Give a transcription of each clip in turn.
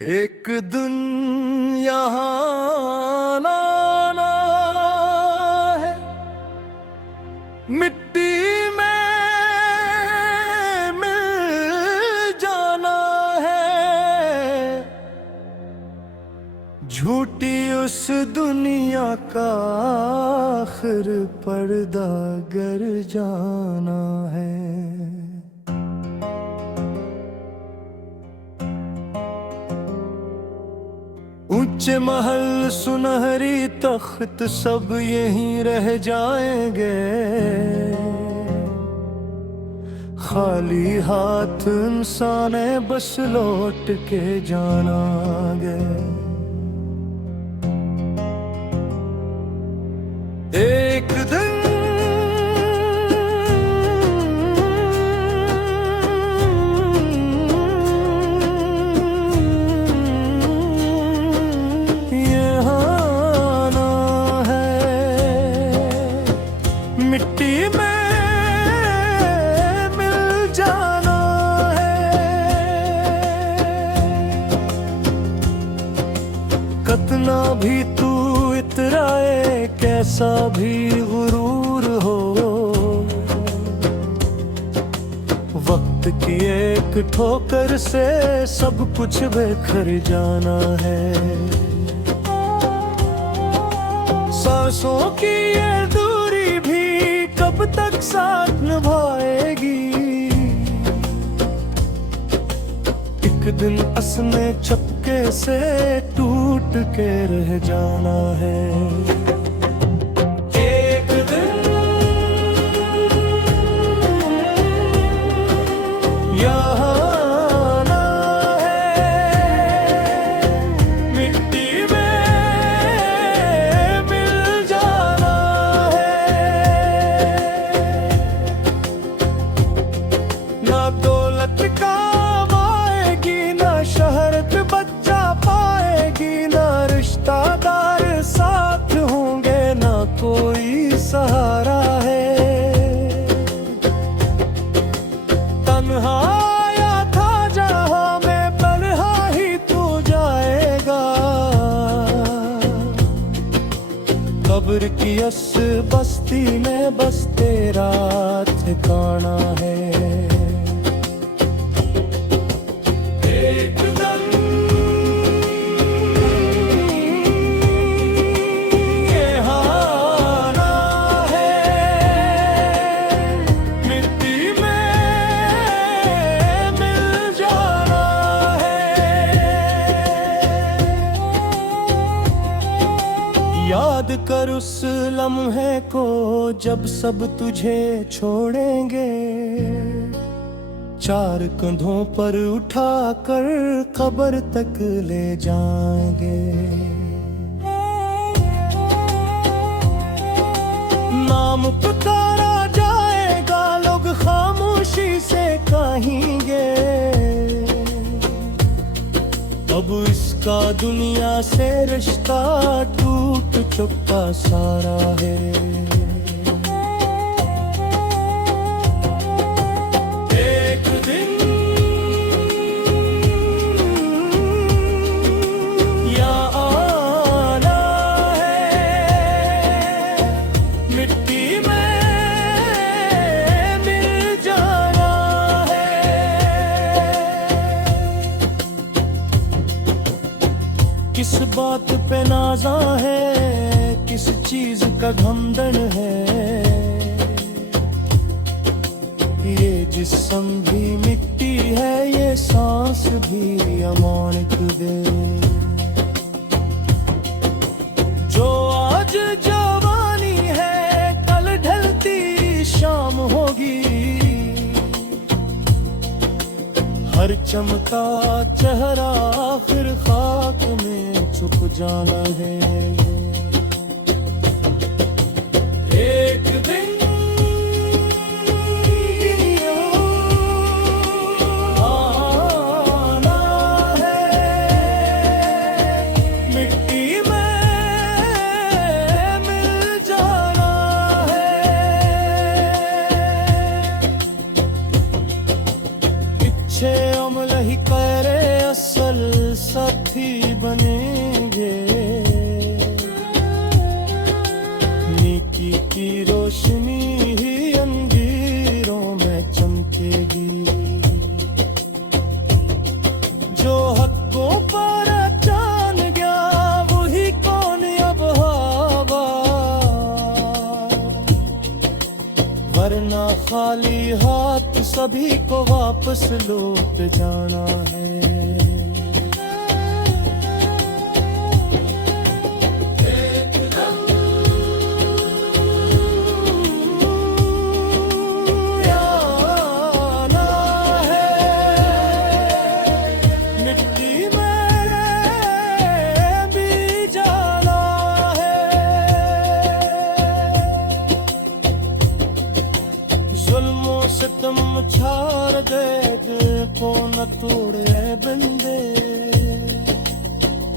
एक दिन यहाँ लाना है, मिट्टी में मिल जाना है, झूठी उस दुनिया का आखिर पर्दा गर जाना है। ऊंचे महल सुनहरी तख्त सब यहीं रह जाएंगे, खाली हाथ इंसान है बस लौट के जाना है। एक दिन मिट्टी में मिल जाना है, कतना भी तू इतराए कैसा भी गुरूर हो, वक्त की एक ठोकर से सब कुछ बिखर जाना है। सांसों की ये दूरी भी कब तक साथ निभाएगी, एक दिन असने चपके से टूट के रह जाना है। एक दिन यहाँ आना है, मिट्टी में मिल जाना है। ना दौलत काम आएगी, ना शहरत बच्चा पाएगी, ना रिश्तेदार साथ होंगे, ना कोई सहारा है। तन्हाया था जहां में तन्हा ही तू जाएगा, कब्र की अस बस्ती में बस तेरा ठिकाना है। एक दिन यहाँ आना है, मिट्टी में मिल जाना है। याद कर उस लम्हे को जब सब तुझे छोड़ेंगे, चार कंधों पर उठाकर कब्र तक ले जाएंगे। नाम पुकारा जाएगा, लोग खामोशी से कहेंगे, अब इसका दुनिया से रिश्ता टूट चुका सारा है। एक दिन यहाँ आना है, मिट्टी में मिल जाना है। किस बात पे नाज़ा है, किस चीज का घमंड है, ये जिस्म भी मिट्टी है, ये सांस भी अमानत दे। जो आज जवानी है कल ढलती शाम होगी, हर चमका चेहरा फिर खाक में छुप जाना है। एक दिन आना है, मिट्टी में मिल जाना है। पीछे अमल ही करे असल सच खाली हाथ सभी को वापस लौट जाना है। जुल्मों से तुम छाड़ देख को न तोड़े बंदे,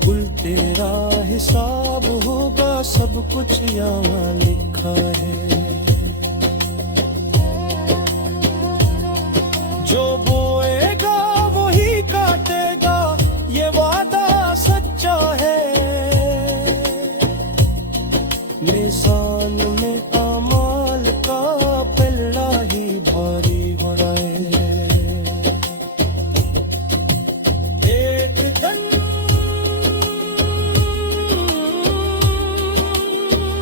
कुल तेरा हिसाब होगा सब कुछ यहाँ लिखा है। जो बोएगा वही काटेगा ये वादा सच्चा है। निशान में अमाल का पल्ला ही भारी होना है। एक दिन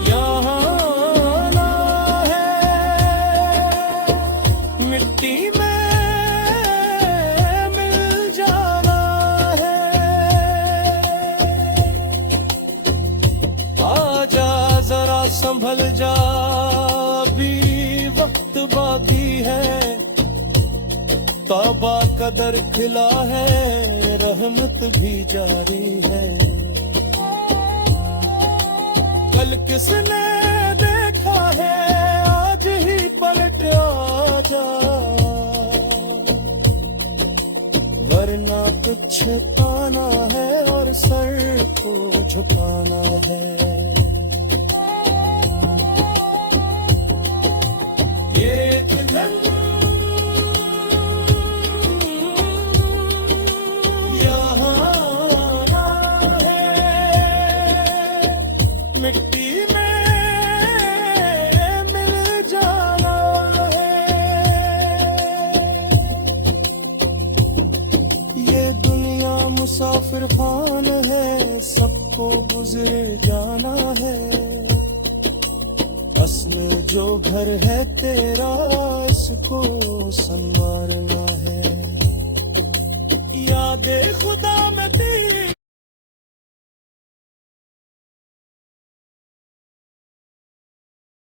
यहाँ आना है, मिट्टी में मिल जाना है। आजा जरा संभल जा, अभी वक्त बाकी है। तौबा कदर खिला है, रहमत भी जारी है। कल किसने देखा है, आज ही पलट आजा, वरना पछताना है और सर को झुकाना है। एक दिन यहाँ आना है, मिट्टी में मिल जाना है। ये दुनिया मुसाफिर खान है, सबको गुजरे जाना है। असल जो घर है तेरा, इसको संवारना है। यादें खुदा में तेरी